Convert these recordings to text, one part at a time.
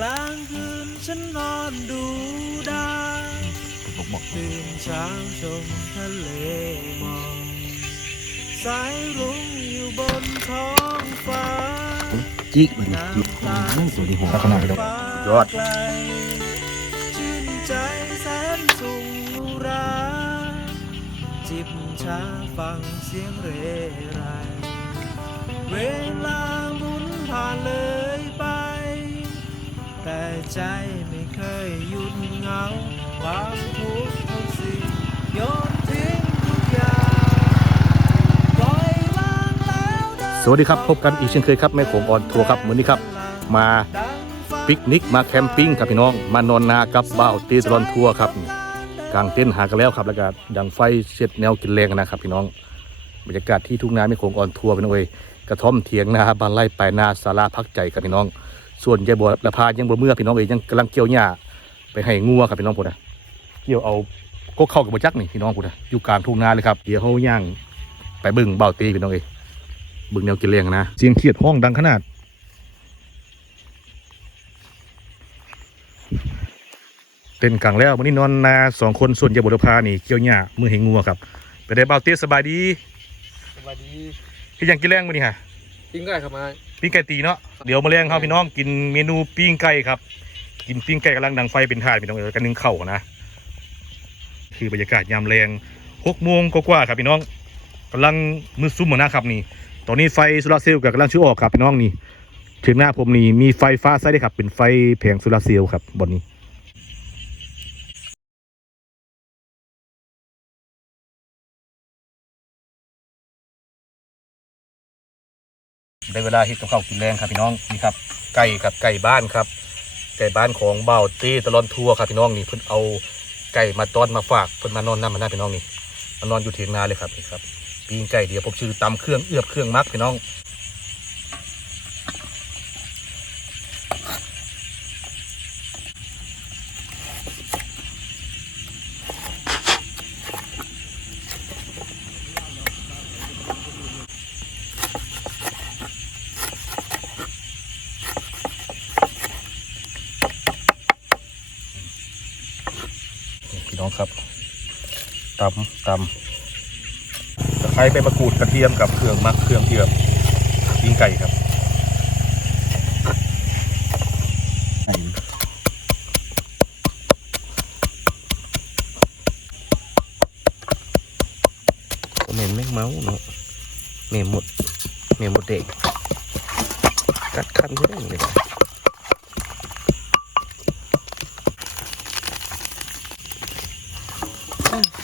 กลางคืนฉันนอนดูดาวบอกบอกตื่นเช้าชมทะเลหมอกสายรุ้งอยู่บนท้องฟ้าจิกมันจิกอืมสวัสดีหัวขนาดเลยยอดชื่นใจแสนสุงราจิบชาฟังเสียงเรไร ใจไม่เคยหยุดเงาความทุกข์ทุกสิ่งโยนทิ้งทุกอย่างปล่อยวางแล้วสวัสดีครับพบกันอีกเช่นเคยครับแม่โขงออนทัวร์ครับวันนี้ครับ มาปิกนิกมาแคมปิ้งครับพี่น้อง มานอนนากับบ่าวตีสลอนทัวร์ครับนี่กางเต็นท์หากันแล้วครับแล้วก็ดังไฟเช็ดแนวกินแรงนะครับพี่น้องบรรยากาศที่ทุ่งนาแม่โขงออนทัวร์พี่น้องเอ้ยกระท่อมเถียงนาบ้านไร่ปลายนาศาลาพักใจครับพี่น้อง ส่วนยายบัวละพายังบ่เมื่อพี่น้องเอ้ยยังกำลังเกี่ยวหญ้าไปให้งัวครับพี่น้องพุ่นนะเกี่ยวเอาก็เข้ากับบ่จักนี่พี่น้องพุ่นนะอยู่กลางทุ่งนาเลยครับเดี๋ยวเฮาย่างไปเบิ่งบ่าวตีพี่น้องเอ้ยบึงแนวกินเลี้ยงนะเสียงเขียดห้องดังขนาดเต้นกลางแล้ววันนี้นอนนาสองคนส่วนยาบุรพานี่เกี่ยวหญ้ามือเหงงัวครับ ไปได้เบาเตี้ยสบายดีสวัสดีที่ยังกินแรงมื้อนี้ฮะปิ้งไก่ครับมา ปิ้งไก่ตีเนาะเดี๋ยวมาแรงครับพี่น้องกินเมนูปิ้งไก่ครับ กินปิ้งไก่กำลังดังไฟเป็นถาดพี่น้องเออกันนึ่งข้าวนะ คือบรรยากาศยามแรงหกโมงกว่าๆครับพี่น้องกำลังมืดซุ่มหมดนะครับนี่ ตอนนี้ไฟโซลาร์เซลล์กำลังช่วยออกครับพี่น้องนี่ถึงหน้าผมนี่มีไฟฟ้าใช้ได้ครับ เป็นไฟแผงโซลาร์เซลล์ครับบนนี้ ได้เวลาเฮ็ดกับข้าวกินแรงครับพี่น้องนี่ครับไก่ครับไก่บ้านครับไก่บ้านของเบาตีตลอนทัวร์ครับพี่น้องนี่เพิ่นเอาไก่มาต้อนมาฝากเพิ่นมานอนน้ำมันหน้าพี่น้องนี่มานอนอยู่เถียงนาเลยครับนี่ครับปีงไก่เดียวผมชื่อตำเครื่องเอือบเครื่องมักพี่น้องี่น้องครับตำตำตะไคร้ใบมะกรูดกระเทียมกับเครื่องมักเครื่องเอือบปีงไก่ครับเหม็นแม่งเมาเนาะเหม็นหมดเหม็นหมดเด็กกัดคันเพื่อนเลย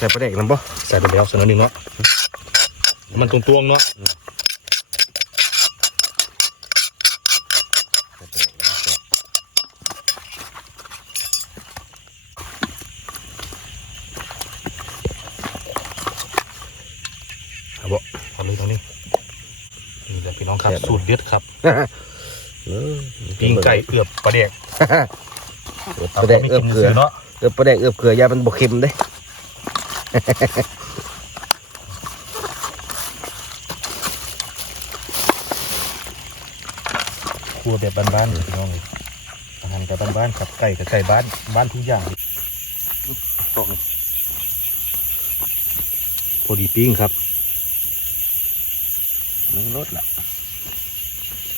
ส่ปลาเด็กน้ำบ่ใส่ไปแล้วส่วนหนึ่งเนาะมันตรงๆเนาะใส่ปลาเด็กน้ำแซ่บเอาบ่เอาเลยตรงนี้นี่แหละพี่น้องครับ สูตรเด็ดครับเออปีงไก่เอือบปลาแดกปลาเด็กไม่เอือกิบนเกลือซื้อเนาะเอือบปลาเด็กเอือบเกลือยามันบกเค็มเด้ ครัวแบบบ้านๆเลยพี่น้องเลยอาหารกับบ้านๆครับไก่กับไก่บ้านบ้านทุกอย่างตอกพอดีปิ้งครับมันรสละ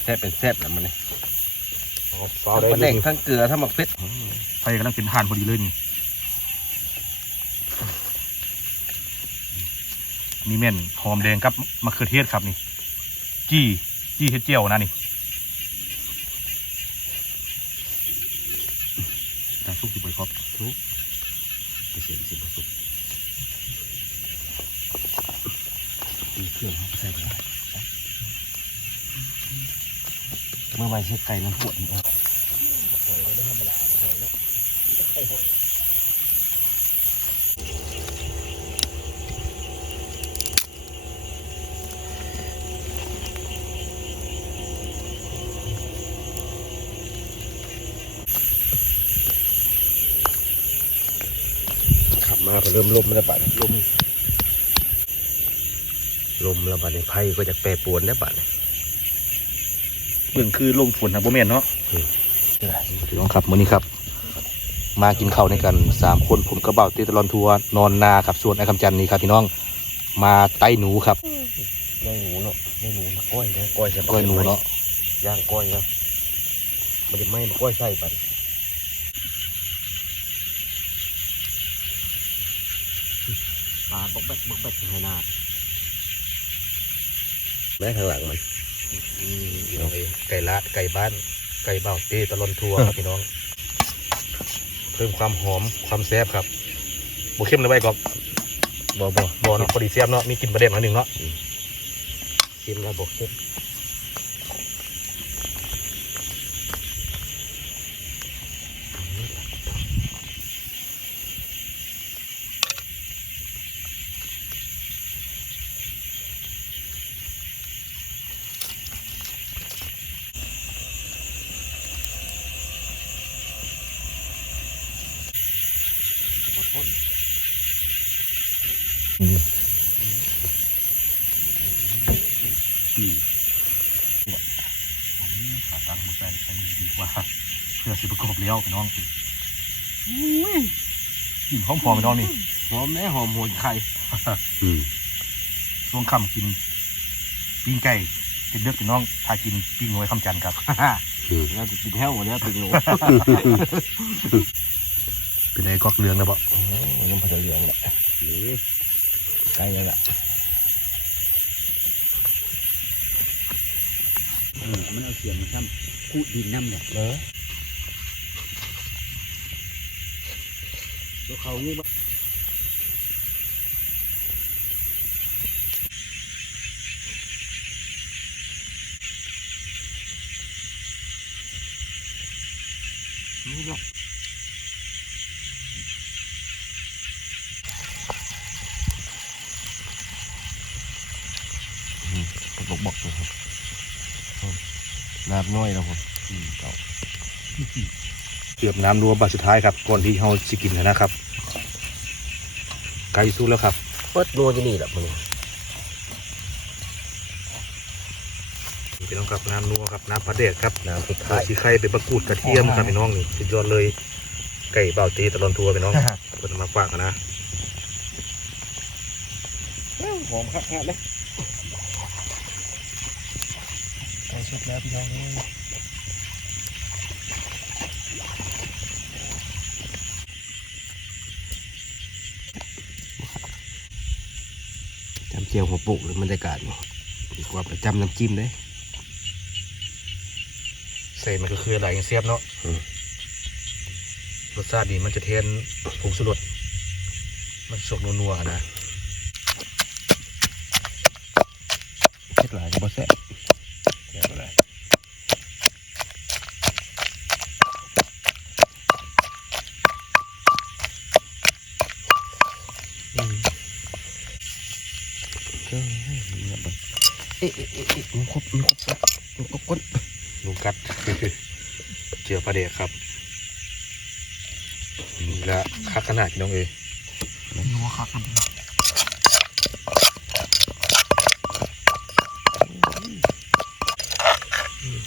แซ่บเป็นแซ่บนะมันนี่ฟ้าปได้ลาเลเด็ยกทั้งเกลือทั้งหมักเพชรไฟกำลังเป็นทานพอดีเลยนี่ นี่แม่นหอมแดงกับมะเขือเทศครับนี่ จี้จี้เฮ็ดเจียวนะนี่แต่สุกที่บ่อยครับทุกเปอร์เซ็นต์สิบสุกตีเครื่องเขาใส่ไปเมื่อวานเช็ดไก่มันปวดนี่ออก ขับมาก็เริ่มลมแล้วบัดลมลมแล้วบัดนี้ไพ่ก็จะแปรปรวนแล้วบัดนี้เบิ่งคือลมฝนนะบ่แม่นเนาะอืมพี่น้องครับมื้อนี้ครับ มากินข้าวในกันสามคนผมกระเบาตีตลอนทัวร์นอนนาครับส่วนไอ้คำจันทร์นี่ครับพี่น้องมาไต้หนูครับได้หนูเนาะได้หนูมาก้อยนะก้อยใส่กล้วยหนูเนาะย่างก้อยนะมันจะไม่มาก้อยใส่ปัน ปลาบกแบกบกแบกให้นาแม่ข้างหลังมันพี่น้องเองไก่ละไก่บ้าน ไก่เบาตีตลอนทัวร์ครับพี่น้อง เพิ่มความหอมความแซ่บครับบเข้มเลยไว้กอบบ่บ่บอเนาะพอดีแซ่บเนาะมีกลิ่นประเด็นหน่อยหนึ่งเนาะชิมแล้วบกชิม ขาตั้งมือแฟนใช้มือดีกว่าเพื่อสิประกอบแล้วพี่น้องกลิ่นหอมๆพี่น้องนี่หอมแม่หอมหัวไข่ช่วงค่ำกินปิ้งไก่เป็นเลือกพี่น้องถ้ากินปิ้งหน่วยคำจันทร์ครับแล้วจะกินแห้วหมดแล้วถึงโลเป็นไอ้ก๊อกเรืองนะบ่โอ้ยังพอจะเหลืองแหละใกล้แล้วล่ะ มันเอาเสียงมาทำคูดินน้ำเนี่ยเออแล้วเขานี่บกบกเลยครับ น้ำน้อยแล้วผมเก่าเกือบน้ำรัวบาทสุดท้ายครับ ก่อนที่เราสิกินนะครับ ไก่สู้แล้วครับ เปิดนัวจะนี่แหละมันพี่น้องครับน้ำนัวครับน้ำปลาแดกครับน้ำพริกไข่ไข่สีไข่เป็นประกูดกระเทียมครับพี่น้องนี่สุดยอดเลยไก่เบาตีตลอนทัวร์พี่น้องเปิดมาฝากกันนะหอมคักๆเลย ไก่ สุกแล้วพี่น้องจำเจียวหัวปุกหรือบรรยากาศดีกว่าประจำน้ำจิ้มเลยใส่มันก็คืออะไรเสียบเนาะอืมรสชาติดีมันจะเทนผงสุรสมันสกนัวๆนะเผ็ดหลายก็บ่แซ่ บแซ่บอะไรเอ้ยเงียบไปเอ๊ะเอ๊ะเอ๊ะเอ๊ะมันครบมันครบแล้วมันครบก้นลูกกัดเจียวปลาแดกครับนี่ละคักขนาดพี่น้องเอ้ยนัวครับ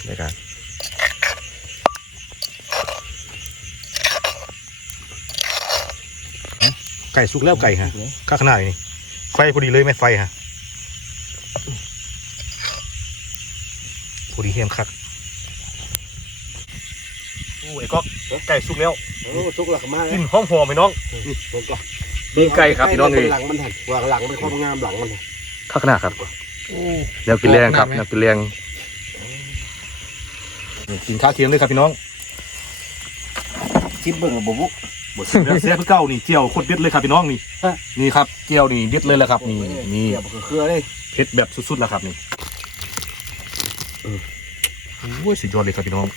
รายการ ไก่สุกแล้วไก่ฮะคักขนาดนี้ไฟพอดีเลยไหมไฟฮะพอดีเฮียมคักโอ้ไอ้ก๊อกไก่สุกแล้วโอ้สุกหลักมากกินหอมหอมพี่น้องสุกก่อนปิ้งไก่ครับพี่น้องเอ้ยหลังมันหันวางหลังมันความงามหลังมันคักขนาดครับแนวกินแรงครับแนวกินแรงนี่กินข้าวเที่ยงเลยครับพี่น้องจิ้มเบิ่งกับบุบุ บดเสียเสียเก่านี่เจียวโคตรเด็ดเลยครับพี่น้องนี่ฮะ นี่ครับเจียวนี่เด็ดเลยแหละครับนี่นี่เกี่ยวกับเครือเลยเผ็ดแบบสุดๆแล้วครับนี่เออโอ้ยสุดยอดเลยครับพี่น้อง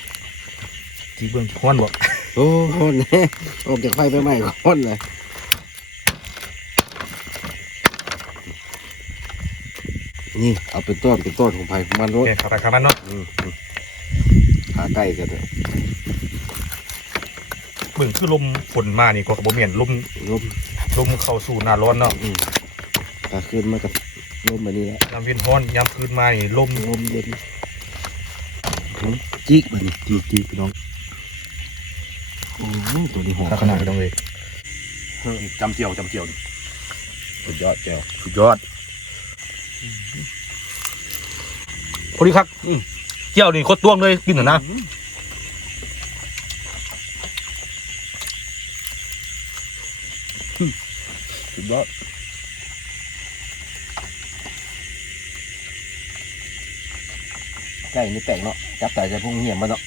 จีเบิ้งฮ้อนบ่โอ้โหเนี่ยออกจากไฟไปใหม่ก่อนเลยนี่เอาเป็นต้นเป็นต้นของไผ่มันรถเนี่ยขาไปขามันเนาะอืมอืมขาใกล้กันเลยเบิ่งคือลมฝนมานี่ก็กระบ่เมียนลมลมลมเข้าสู่หน้าร้อนเนาะอืมตาขึ้นมากับลมแบบนี้แหละยามเวียนฮ้อนยามคืนมานี่ลมลมเย็นจิกมันจีจีพี่น้องตัวนี้หอมข้าขนาดไม่ต้องเลยจำเจียวจำเจียวนี่สุดยอดแก้วสุดยอดพอดีครับอืมเจียวนี่โคตรต้วงเลยกินหน่อยนะ สุดยอดไก่นี่แปลกเนาะจับแต่จะพุ่งเหี่ยมมาเนาะ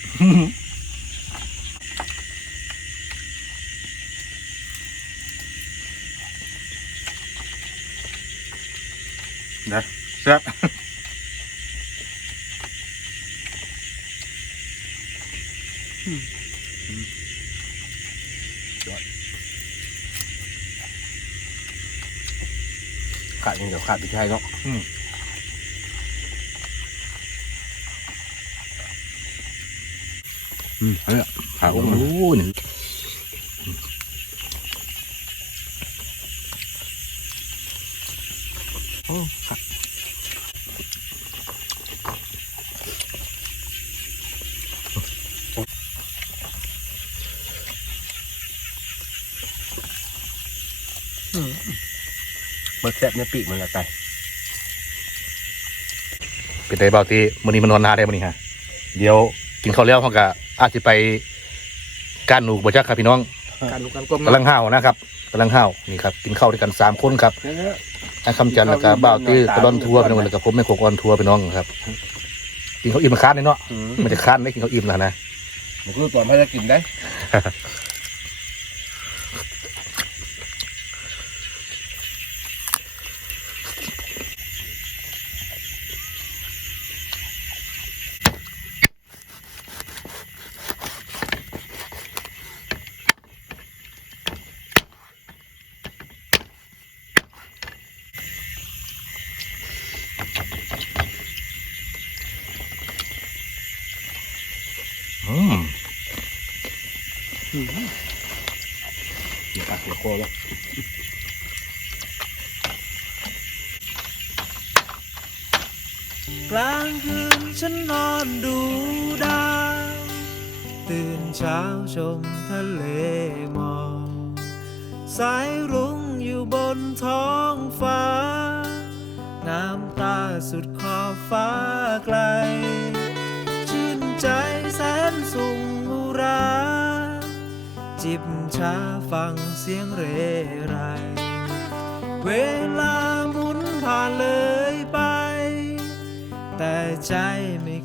นะแซ่บ ขาดอย่างเดียวขาดไปใช่เนาะอืมเฮ้ยขาองค์โอ้นี่มัน แซ่บในปีกมันละไก่เป็นไงเบาตีมื้อนี้มันนอนนาได้มื้อนี้ฮะเดี๋ยวกินข้าวแล้วเขาก็อาจจะไปก้านหนูบ่จักครับพี่น้องการลูกกันกลมกำลังห้าวนะครับกำลังห้าวนี่ครับกินข้าวด้วยกันสามคนครับไอ้คำจันทร์แล้วก็บ่าวตีตะลอนทัวร์เป็นวันแล้วก็ผมแม่โคกออนทัวร์พี่น้องครับกินข้าวอิ่มมาค้านเลยเนาะมันจะค้านได้กินข้าวอิ่มแล้วนะมันคือก่อนพระจะกินได้ เดี๋ยวปากเดี๋ยวคอแล้วกลางคืนฉันนอนดูดาวตื่นเช้าชมทะเลหมอกสายรุ้งอยู่บนท้องฟ้า น้ำตาสุดขอบฟ้าไกล จิบชาฟังเสียงเรไร เวลาหมุนผ่านเลยไป แต่ใจไม่